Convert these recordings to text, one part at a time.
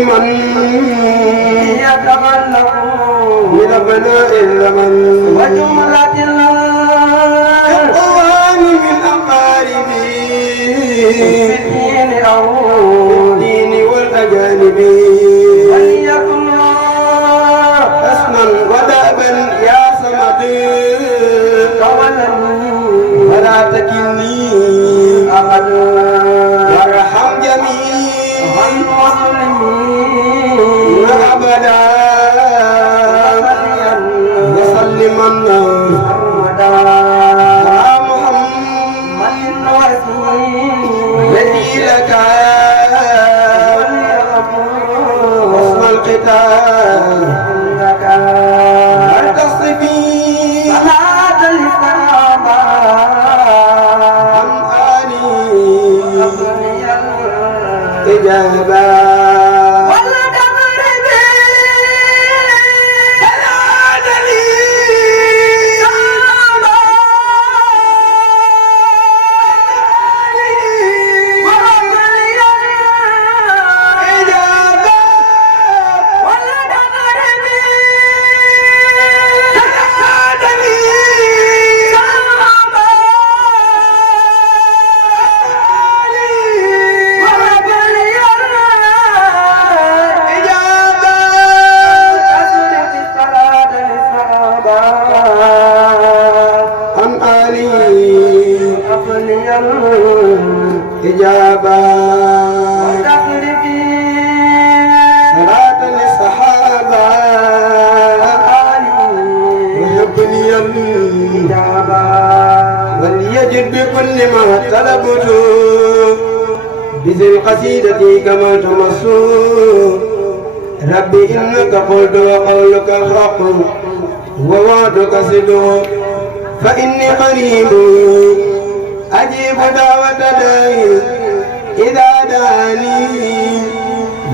لمن يتغلب من بناء الزمن وجملة القوام من أقاربي في الدين أو الدين والأجانب وليكن حسنا ودابا يا صمد قولا فلا تكلني أحد وارحم جميع المسلمين أبدا وسلمن سرمدا على محمد الذي لك حسن الختام والتصفي صلاة الإسلام عن آلي إجابة إجابة صلاة للصحابة ويبني الإجابة وليجد بكل ما طلبته بذي القصيدة كما تمسوا ربي إنك قلت وقولك الحق ووعدك صدق فإني قريب أجيب دعوة داعي إذا دعاني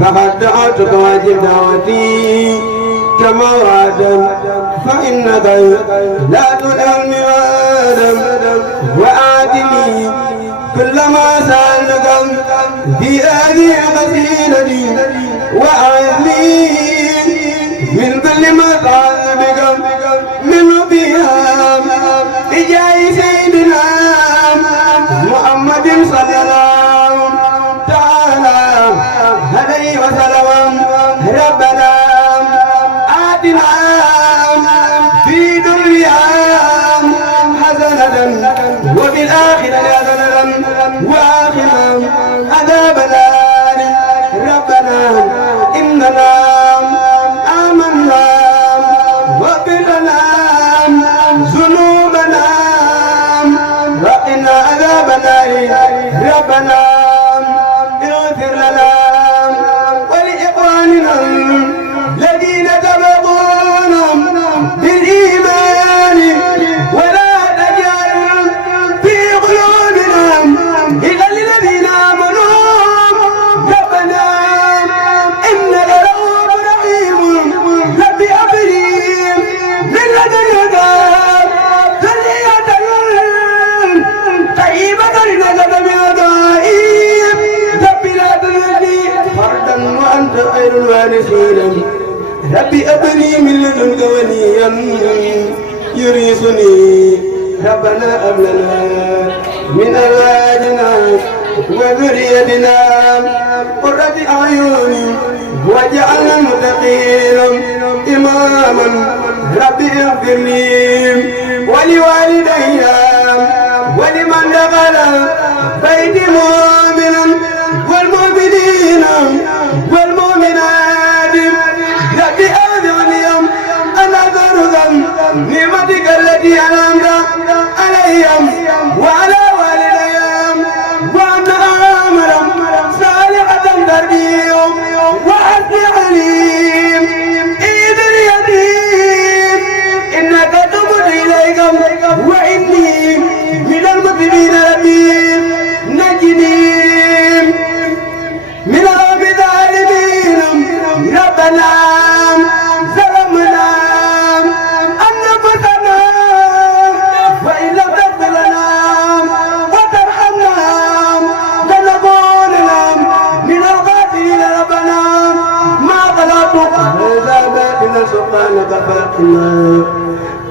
فقد دعوتك واجب دعوتي كما وعدا فإنك لا تدع المواد وآتني كلما سألتك في هذه القصيدة وأعني من كل ما تعلم بك منه بها بجاه سيدنا محمد صلى الله تعالى عليه وسلم ربنا آتنا في دنيا حسنة وفي الآخرة حسنة وآخرة عذاب النار ربنا إننا آمنا واغفر لنا ذنوبنا وقنا عذاب النار ربنا اغفر لنا ولإخواننا الذين سبقونا بالإيمان ولا تجعل في قلوبنا إلا للذين آمنوا ربنا إنك رؤوف رحيم رب هب لي من لدنك ذرية طيبة لنجد من ضائب رب لا تذرني فردا وأنت خير الوارثين ربي أبني من لدنك وليا يرثني ربنا هب لنا من أزواجنا وذريتنا قرة أعين واجعلنا المتقين إماما ربي اغفر لي ولوالدي ولمن دخل بيتي مؤمنا والمؤمنين والمؤمنات ربي أوزعني أن أذكر نعمتك التي أنعمت عليهم وعلى والديهم وأن أعمل صالحة ترضيهم وأصلح لي ذريتي إنك تبت إليك وإني من المسلمين ربي نجني من القوم الظالمين ربنا ظلمنا أنفسنا وإن لم تغفر لنا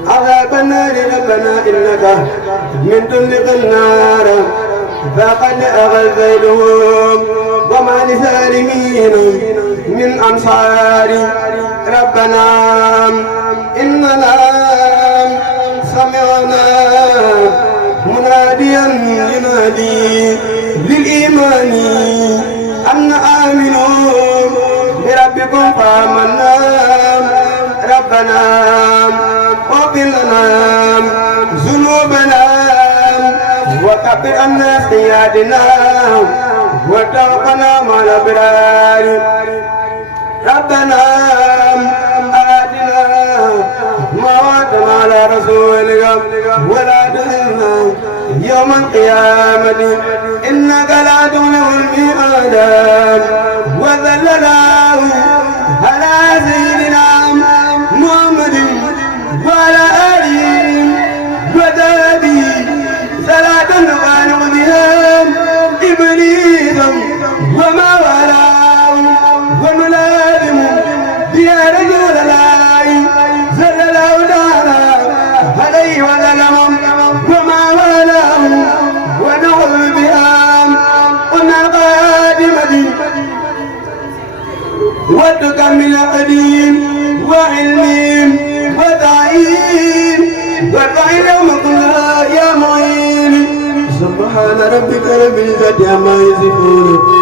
عذاب النار ربنا إنك من تطلق النار فقد أغذيتهم وما لظالمين من أنصار ربنا إننا سمعنا مناديا ينادي للإيمان أن آمنوا بربكم فآمنا ربنا واغفر لنا ذنوبنا وكفر عنا سيئاتنا وتوفنا مع الأبرار ربنا آتنا ما وعدتنا على رسولك ولا تخزنا يوم القيامة إنك لا تخلف الميعاد وذللناه على سيدنا محمد وعلى آله وصحبه صلاة نبارك بها إبليس وما والاه ونلازم بها رسول الله صلى الله تعالى عليه وسلم وما والاه ونعوذ بها قلنا قادمة وتكمل قديم وعلم وتعيين وتعين يوم كلها يا معين سبحان ربك رب العزة عما يصفون